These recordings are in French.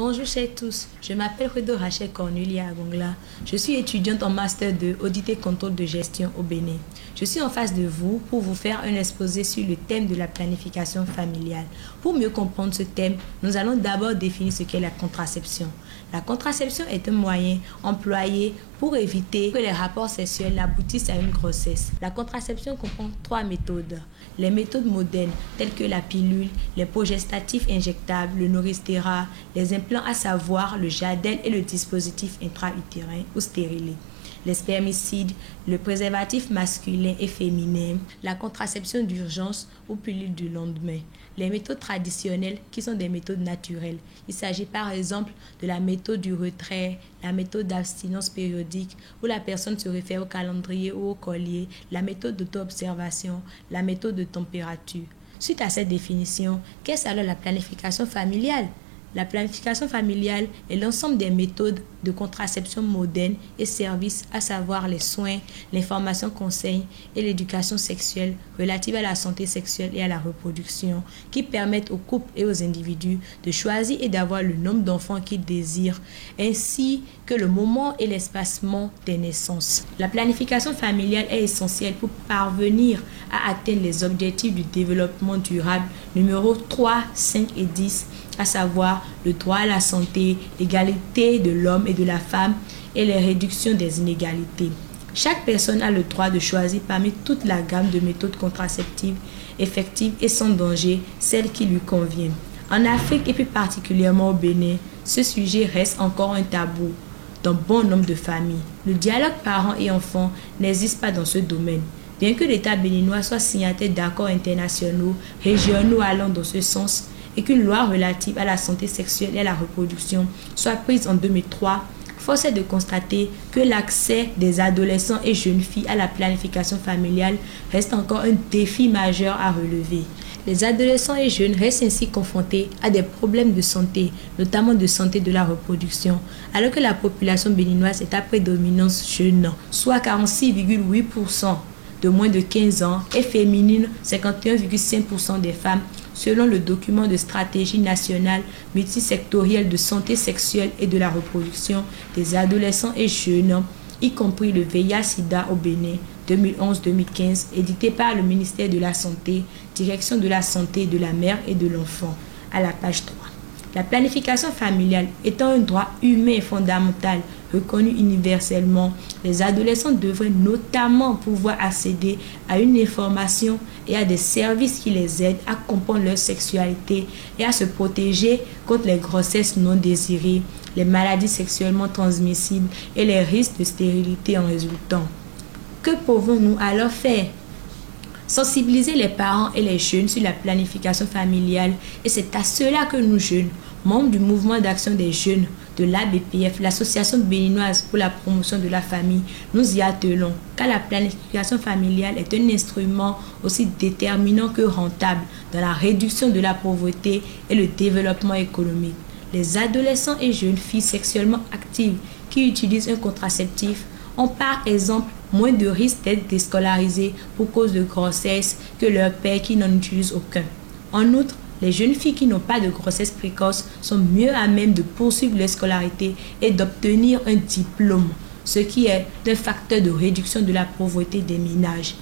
Bonjour chers tous, je m'appelle Redo Rachel Cornelia Agongla. Je suis étudiante en Master 2 Audit et Contrôle de Gestion au Bénin. Je suis en face de vous pour vous faire un exposé sur le thème de la planification familiale. Pour mieux comprendre ce thème, nous allons d'abord définir ce qu'est la contraception. La contraception est un moyen employé pour éviter que les rapports sexuels n'aboutissent à une grossesse. La contraception comprend 3 méthodes. Les méthodes modernes telles que la pilule, les progestatifs injectables, le Noristéra, les implants à savoir le Jadelle et le dispositif intra-utérin ou stérilé. Les spermicides, le préservatif masculin et féminin, la contraception d'urgence ou pilule du lendemain. Les méthodes traditionnelles qui sont des méthodes naturelles. Il s'agit par exemple de la méthode du retrait, la méthode d'abstinence périodique où la personne se réfère au calendrier ou au collier, la méthode d'auto-observation, la méthode de température. Suite à cette définition, qu'est-ce alors la planification familiale ? La planification familiale est l'ensemble des méthodes de contraception modernes et services, à savoir les soins, l'information conseil et l'éducation sexuelle relative à la santé sexuelle et à la reproduction, qui permettent aux couples et aux individus de choisir et d'avoir le nombre d'enfants qu'ils désirent, ainsi que le moment et l'espacement des naissances. La planification familiale est essentielle pour parvenir à atteindre les objectifs du développement durable numéro 3, 5 et 10, à savoir le droit à la santé, l'égalité de l'homme et de la femme et les réductions des inégalités. Chaque personne a le droit de choisir parmi toute la gamme de méthodes contraceptives effectives et sans danger celle qui lui convient. En Afrique et plus particulièrement au Bénin, ce sujet reste encore un tabou dans bon nombre de familles. Le dialogue parents et enfants n'existe pas dans ce domaine. Bien que l'État béninois soit signataire d'accords internationaux, régionaux allant dans ce sens, et qu'une loi relative à la santé sexuelle et à la reproduction soit prise en 2003, force est de constater que l'accès des adolescents et jeunes filles à la planification familiale reste encore un défi majeur à relever. Les adolescents et jeunes restent ainsi confrontés à des problèmes de santé, notamment de santé de la reproduction, alors que la population béninoise est à prédominance jeune, soit 46,8% de moins de 15 ans et féminine 51,5% des femmes, selon le document de stratégie nationale multisectorielle de santé sexuelle et de la reproduction des adolescents et jeunes, y compris le VIH-Sida au Bénin 2011-2015, édité par le ministère de la Santé, Direction de la Santé de la Mère et de l'Enfant, à la page 3. La planification familiale étant un droit humain fondamental reconnu universellement, les adolescents devraient notamment pouvoir accéder à une information et à des services qui les aident à comprendre leur sexualité et à se protéger contre les grossesses non désirées, les maladies sexuellement transmissibles et les risques de stérilité en résultant. Que pouvons-nous alors faire ? Sensibiliser les parents et les jeunes sur la planification familiale, et c'est à cela que nous jeunes, membres du mouvement d'action des jeunes de l'ABPF, l'Association béninoise pour la promotion de la famille, nous y attelons, car la planification familiale est un instrument aussi déterminant que rentable dans la réduction de la pauvreté et le développement économique. Les adolescents et jeunes filles sexuellement actives qui utilisent un contraceptif ont par exemple moins de risques d'être déscolarisés pour cause de grossesse que leurs pères qui n'en utilisent aucun. En outre, les jeunes filles qui n'ont pas de grossesse précoce sont mieux à même de poursuivre leur scolarité et d'obtenir un diplôme, ce qui est un facteur de réduction de la pauvreté des ménages.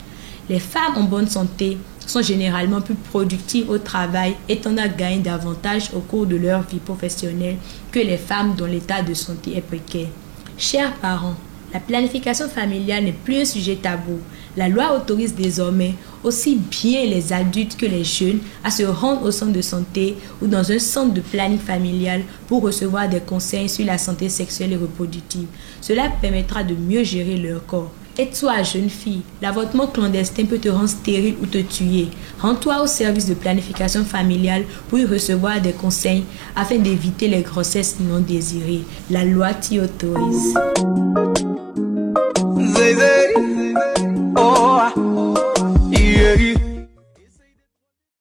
Les femmes en bonne santé sont généralement plus productives au travail et tendent à gagner davantage au cours de leur vie professionnelle que les femmes dont l'état de santé est précaire. Chers parents, la planification familiale n'est plus un sujet tabou. La loi autorise désormais aussi bien les adultes que les jeunes à se rendre au centre de santé ou dans un centre de planning familial pour recevoir des conseils sur la santé sexuelle et reproductive. Cela permettra de mieux gérer leur corps. Et toi, jeune fille, l'avortement clandestin peut te rendre stérile ou te tuer. Rends-toi au service de planification familiale pour y recevoir des conseils afin d'éviter les grossesses non désirées. La loi t'y autorise. Zay, zay.